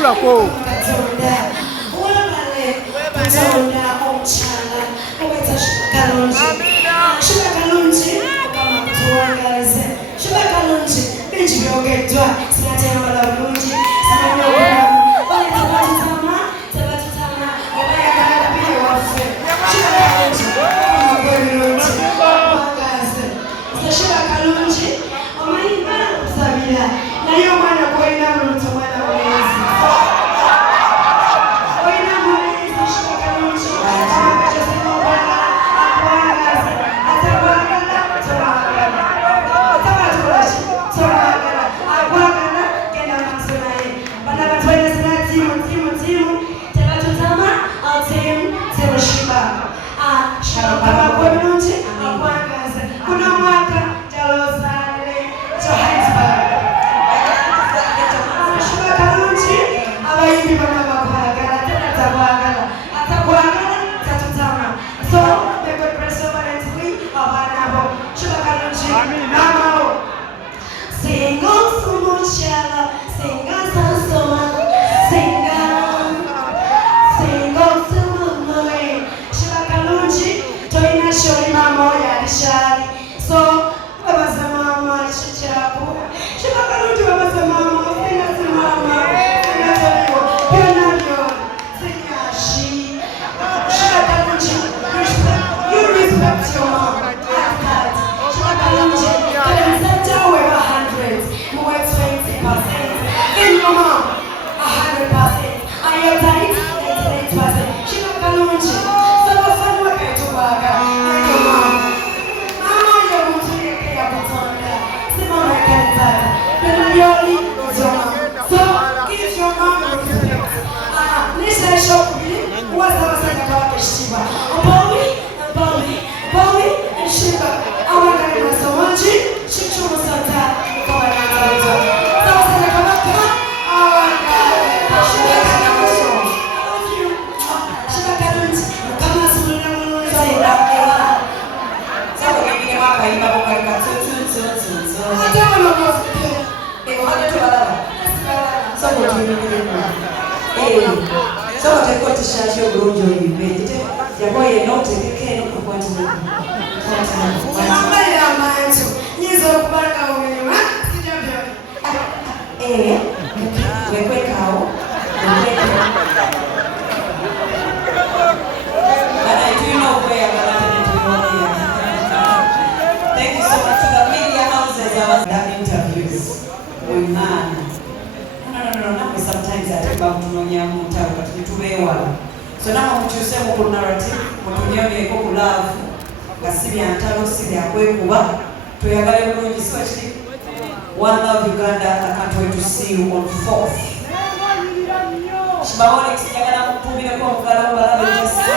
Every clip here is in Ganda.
tulako so now mukyuse mu narrative mutunyamyeko ku love kasibya ntalo sibya kwekuba tuyagale bulungi siwa kiri One Love Uganda. I can't wait to see you on 4th. Shibawone kisijagala mupubire kwa mugala mbala bejesi.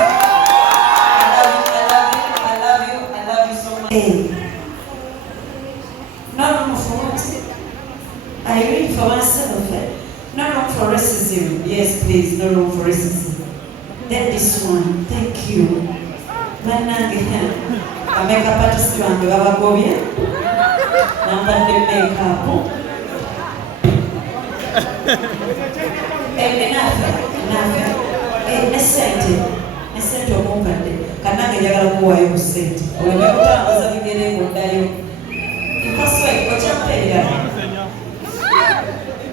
I love you so much. Hey. No room for what? I read for myself. No room for racism. Yes, please, no room for racism. Then this one, thank you. Banange, I make a party to and Baba Gobia. Number the makeup. Nesente omumpade kanange njagala kuwaayo sente oleme kutambuza bigere ngoddayo ikaswe okyampeera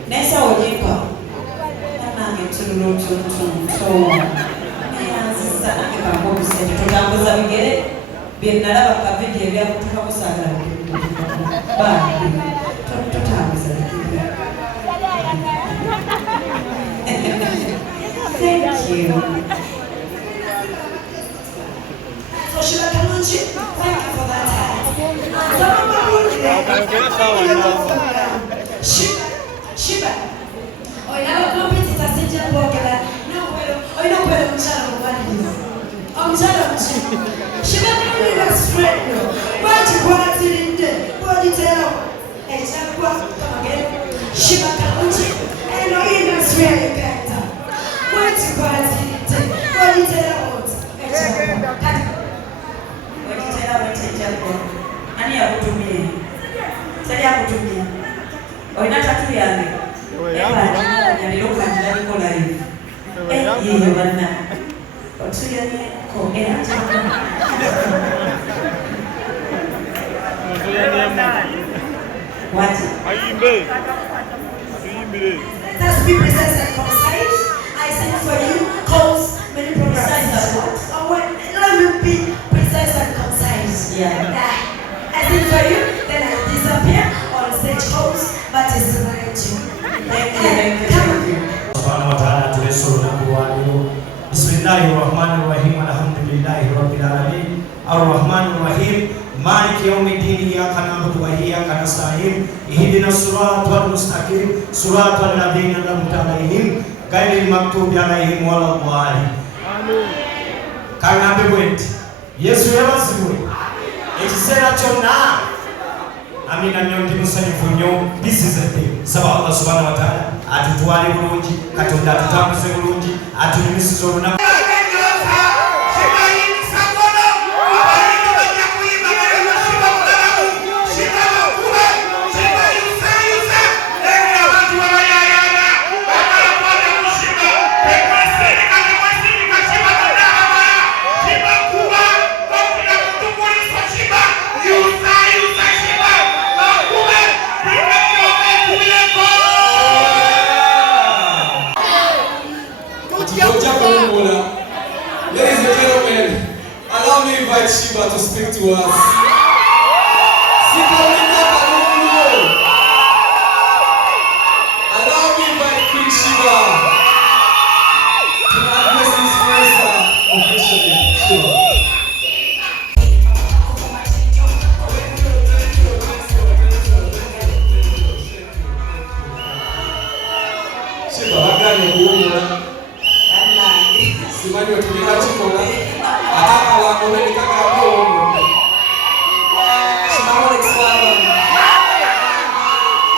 nesa ojimpa kanange tululuntuntunto neyanzisa nange kangobu sente totambuza bigere byenalaba kavidiyo ebyakutuka kusagala totambuza bigere. Thank you. So Shiba Kalunji, thank you for that time. Shiba. Oh, now don't be a stage walker. No, I don't wear a child. I'm telling Shiba Kalunji is straight. Why do you want to in there? What did you tell? Exactly. Come again. Shiba Kalunji. And no, you're not straight. What's your party? What did you tell? Ani ya kutumia. Sasa ya kutumia. Oina tatu yangu. Eba, nililoka ndani What? Are you in bed? That's be precise and concise. I sing for you, cause many precise and what? Let me be precise and concise. Yeah. I sing for you, then I disappear on the stage host, but it's right you. Thank you. Subhanahu wa ta'ala tulisulunaku wa aliyo. Bismillahirrahmanirrahim. Alhamdulillahi rabbil alamin. Ar-Rahmanir-Rahim. Maliki yawmiddin. Iyyaka na'budu wa iyyaka nasta'in. Ihdinas siratal mustaqim. Siratal ladzina an'amta 'alaihim ghairil maghdubi 'alaihim waladdallin. Amen. Kangambe bwenti. Yesu yabazibwe. Ekiseera kyonna. Amina nyondi musanyufu nnyo. This is the thing. Saba Allah subhanahu wa ta'ala atutwale bulungi, Katonda atutambuze bulungi, atunyumisize olunaku. Ladies and gentlemen, allow me to invite Shiba to speak to us. Allow me to invite Queen Shiba to address his first officially. Shiba. Shiba, bagani kuumula. Simani watumika chikola. Ataka la mbele kaka hapo. Shibawalex Waba.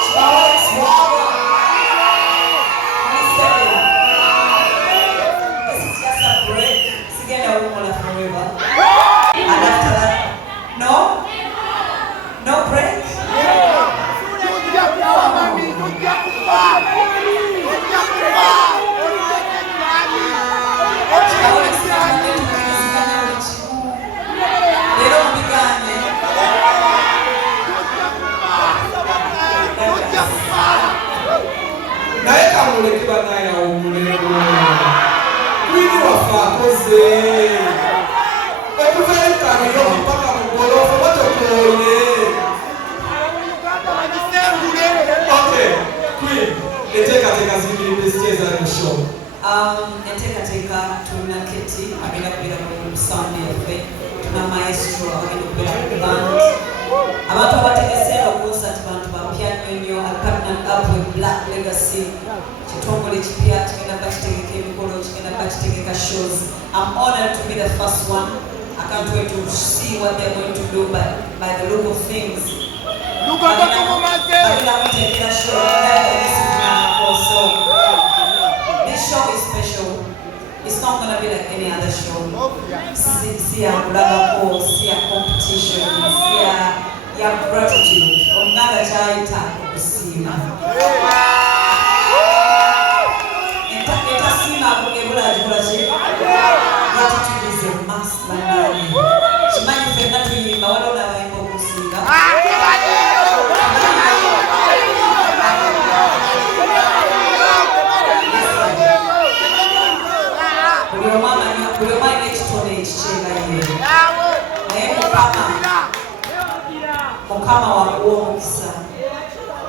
Shibawalex Waba. This is just a break. Sigenda Umola forever. And after that, no? No break? Naye kamuleke banaye awumuleko. Kwini wafakoze. Okuva ekkamiro mpaka mu ggoloofa batokooye. Okay, Queen, enteekateeka ziyimiridde zikyeza mu show. Enteekateeka tulina Keti agenda kubeera mu Sunday yaffe, tuna maestro agenda kubeera ku band. Abantu abategese concert bantu bapya nnyo partnered up with Black Legacy. Kitongole kipya kigenda bakitegeka emikolo, kigenda bakitegeka shows. I'm honored to be the first one. I can't wait to see what they're going to do by the look of things. Look at the moment. So this show is special. It's not going to be like any other show. See a competition. See a gratitude. Omnaga chaita kusima. Etasima kugebola jibulaje. Gratitude is a must. Chimanyi fena tuyimba wala onabayimba okusinga. Buli omwana ekitone ekikyenga yero. Naye Mukama wakuwa omukisa.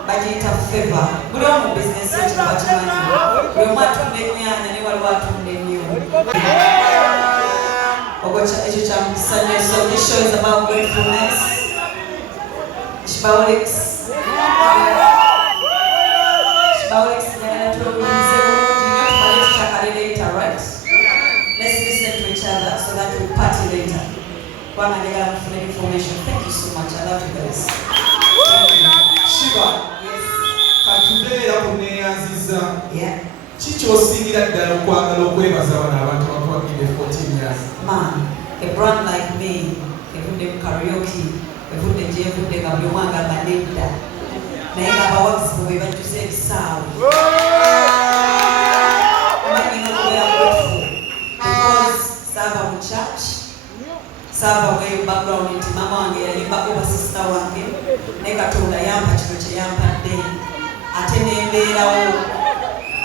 Bagiyita favor. Buli omu bizinesi ekyo bakimanyi. Buli omu atunda ennyaanya ne waliwo atunda ennyo. Ekyo kya mukisa nnyo. So this show is about gratefulness. Shibawalex. Shibawalex right? Let's listen to each other so that we'll party later. Information. Thank you so much. I love you guys. Shiba. Yes. Katubeera kuneeyanziza. Yeah. Kiki osingira ddala okwagala okwebaza bano abantu bakwagidde 14 years? Man, a brand like me, evudde mu karaoke, evudde gye evudde nga buli omwanga banedda. Naye nga abawagizi bwe bajjuza ebisaawe. church. Saba kwa background nti mama wange yalimba kwa sister wange ne Katonda yampa kino kye yampadde ate nembeerawo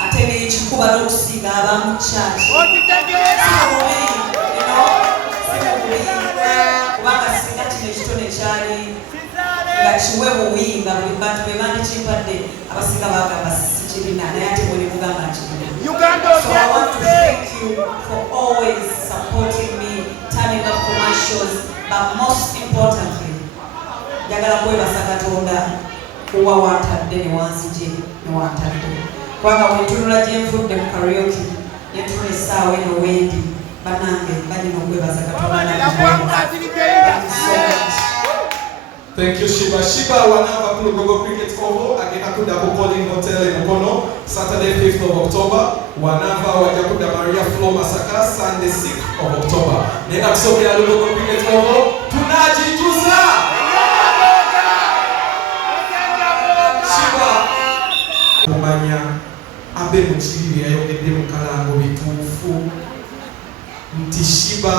ate n'ekikuba n'okusiga abamu church kubanga singa kino ekitone kyali nga kiwe buwi nga buli bantu be bandikimpadde abasinga bagamba sikirina naye ate bwe mugamba nkirina. So I want to thank you for always supporting me, turning up for my shows, but most importantly, njagala kwebaza Katonda kuwa wantadde ne wanzije ne wantadde. Kubanga bwentunula gye nvudde mu karaoke ne ntunula essaawa eno wendi bannange balina okwebaza Katonda. Thank you, Shiba. Shiba, Wanava Kulugogo Cricket Oval, Agenakuda Boarding Hotel in Mukono, Saturday 5th of October. Wanava Wajakuda Maria Flo Massacre, Sunday 6th of October. Nena Sophia Kulugogo Cricket Oval, Tunaji Tuza! Shiba! Kumanya, abe mchiri ya yongede mkalango bitufu. Nti Shiba,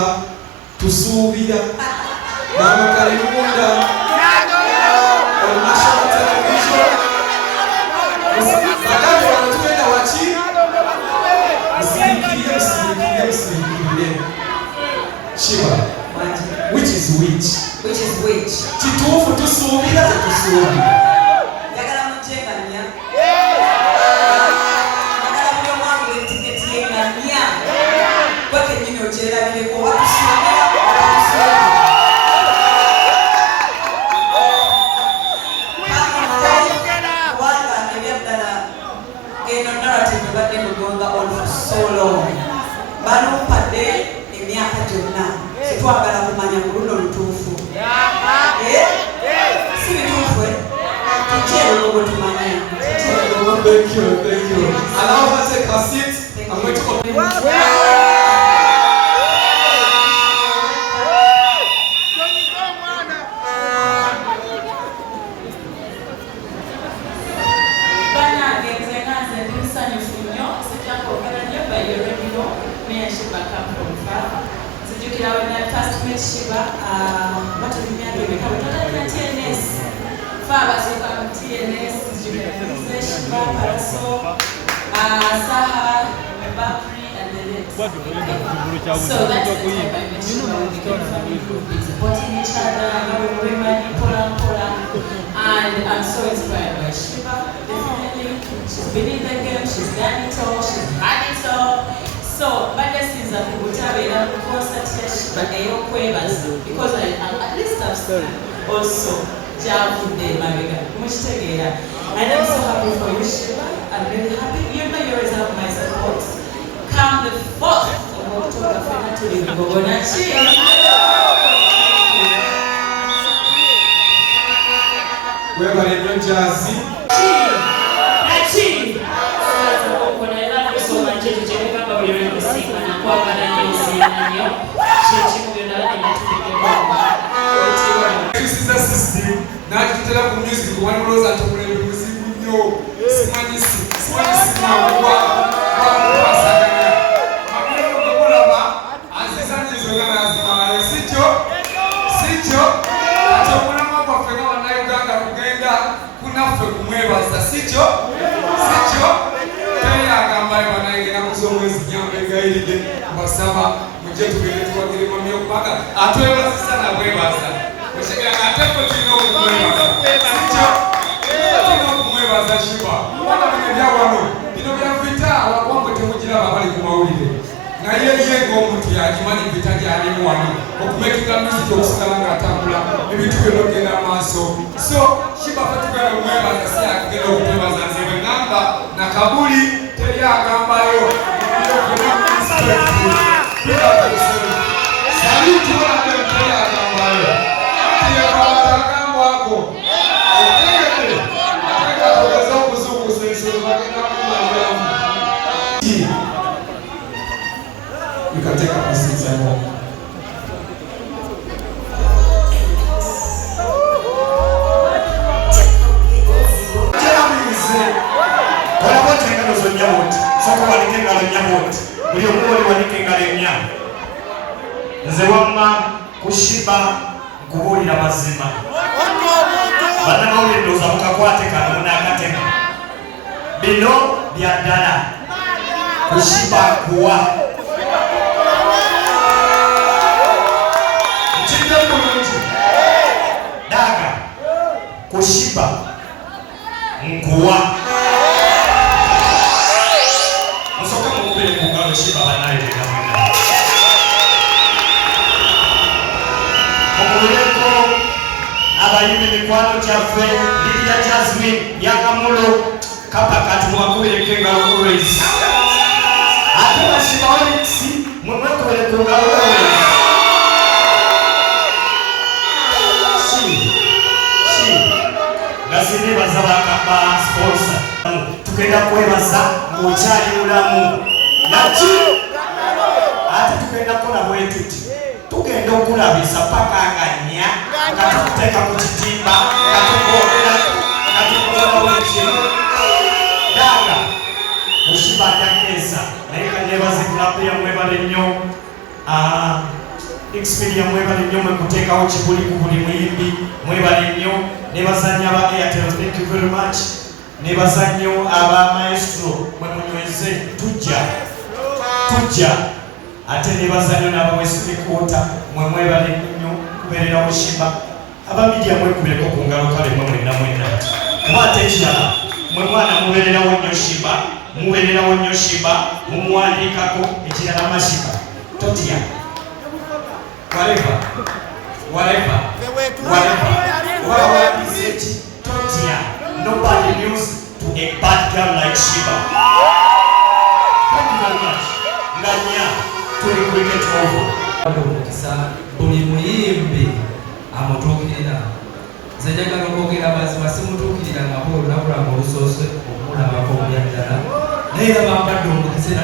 tusubia. Mama Kalimunda. On national television. Bagani wanatuenda wachi. Msikilie. Shiba. Which is which? Which is which? Titufu tusubira tusubi. Yagala mchenga nya. Yagala myo wangu etiketi yenga nya. Kwake nyini ochera vile kwa watu subi. Bano mpade emyaka gyonna twagala kumanya ku luno lutuufu. Si bituufu tukyero bwe tumanya. Thank you. Allow us to take a seat. I'm going to open. When I first met Shiba, what did we do? We TNS. Father, so come TNS, Shiba, Paraso, Saha, Bakri, and the rest. So that's the time I met Shiba. We became family group, supporting each other, women, Pola, and I'm so inspired by Shiba. Definitely, she's been in the game, she's done it all, she's had it all. So, since I because at least I've seen also Javude Mariga. And I'm so happy for you, Shiba. I'm really happy. You know you always have my support. Come the 4th of October for you to go on. We're in New Jersey. This is a system. Now you tell them music. One rose and to play music. No, Spanish. Basaba mujetu bile tuwagire mwamio kupaka atuwewa sasa na wewaza mshekera katepo tino kumwewaza tino kumwewaza Shiba wana mwenye vya wano bino vya vita wakwambo temugira babali kumawulire na yeye ngo omuntu yakimani vita gyalimu wano okumekinga muziki okusigalanga atambula ebitu byonogenda maaso so Shiba fatugenda kumwebaza si akigenda okutwebaza nzebe ngamba na kabuli teri agambayo Saluti wake mpea agambayo Tia kamatakamu wako Ekegete Ateka togeza kuzuku sensu Makina kumajamu You can take up a seat, Simon. nze wamma kushiba nkubulira mazima bannamawulire ndowooza mukakwate kano munaakatema bino bya ddala kushiba kuwa nkidde bulungi daga kushiba nkuwa musoka mukubire ku ngalo shiba banaayirira mwena mukubireko abayimbi mikwano gyaffe Lydia Jasmine Yakamulo kapakati mwakubireko engalo always ate bashiba oliksi mwekubire ku ngalo always ngasinebaza bakamba sponsor tugenda kwebaza ng'okyali mulamu naki ate tugenda kukola bwe tuti tugenda okulabisa paka nga nnya nga tukuteeka ku kitimba nga tukwogera nga tukola ekimu daga mushiba ajakeesa naye kanebaze kulapu ya mwebale nnyo Expedia mwebale nnyo mwekuteekawo kibuli ku buli muyimbi mwebale nnyo nebazannyo aba Airtel, thank you very much. Nebazannyo aba Maestro mwe munyweze tujja ate nebazannyo n'aba West Quarter mwe mwebale nnyo kubeerera Mushiba aba media mwekubireko ku ngalo kale mwe mwenna kuba ate ekirala mwe mwana mubeererawo nnyo Shiba mumuwandiikako ekirala Mashiba totya whatever nobody knew to a bad girl like Shiba. Thank you very much. Nganya tuli cricket over. Kisa buli muyimbi amutuukirira nze njagala okwogera amazima simutuukirira ngabo olunabula mu lusoose okumulabako obyaddala naye era bambadde omukisa era